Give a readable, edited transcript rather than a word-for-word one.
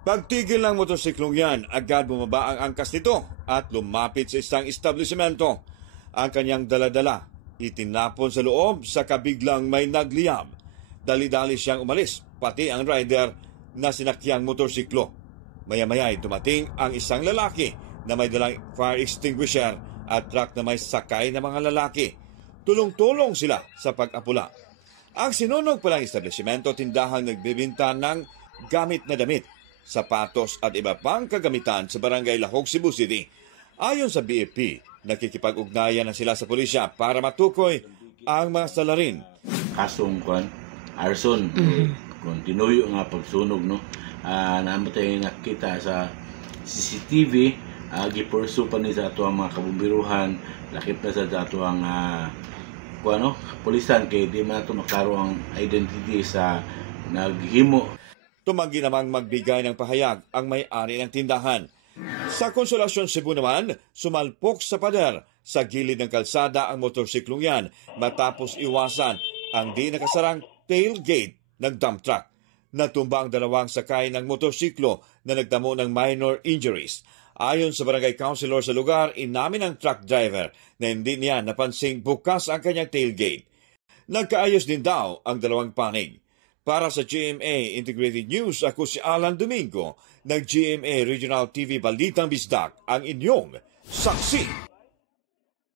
Pagtigil ng motorsiklong yan, agad bumaba ang angkas nito at lumapit sa isang establishmento. Ang kanyang daladala, itinapon sa loob sa kabiglang may nagliyab. Dali-dali siyang umalis, pati ang rider na sinakyang motorsiklo. Maya-maya ay dumating ang isang lalaki na may dalang fire extinguisher at truck na may sakay na mga lalaki. Tulong-tulong sila sa pag-apula. Ang sinunog palang establishmento tindahang nagbibinta ng gamit na damit, sapatos at iba pang kagamitan sa Barangay Lahog, Cebu City. Ayon sa BFP, nakikipag-ugnayan na sila sa pulisya para matukoy ang mga salarin. Kasong arson, kontinuyo nga pagsunog, no? Naman tayo nakita sa CCTV, gipursu pa ni sa ato ang mga kabumbiruhan, lakip na sa ato ang pulisan, kay di man ito makaro ang identity sa naghimo. Tumanggi namang magbigay ng pahayag ang may-ari ng tindahan. Sa Consolacion, Cebu naman, sumalpok sa pader sa gilid ng kalsada ang motorsiklong yan matapos iwasan ang di nakasarang tailgate ng dump truck. Natumba ang dalawang sakay ng motorsiklo na nagdamo ng minor injuries. Ayon sa barangay councilor sa lugar, inamin ng truck driver na hindi niya napansing bukas ang kanyang tailgate. Nagkaayos din daw ang dalawang panig. Para sa GMA Integrated News, ako si Alan Domingo, ng GMA Regional TV Balitang Bisdak, ang inyong saksi.